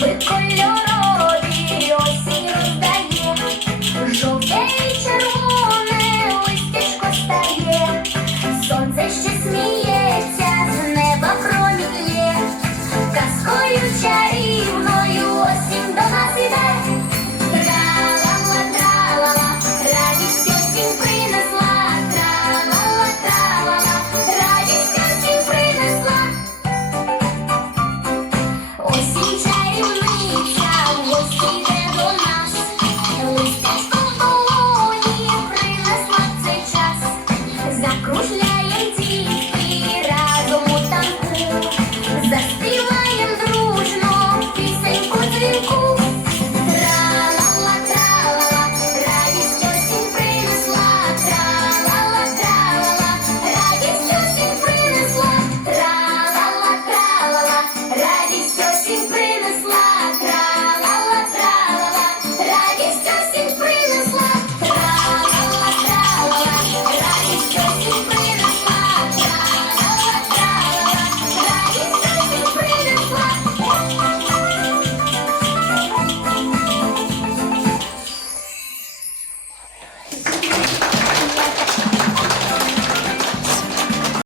Hey, hey.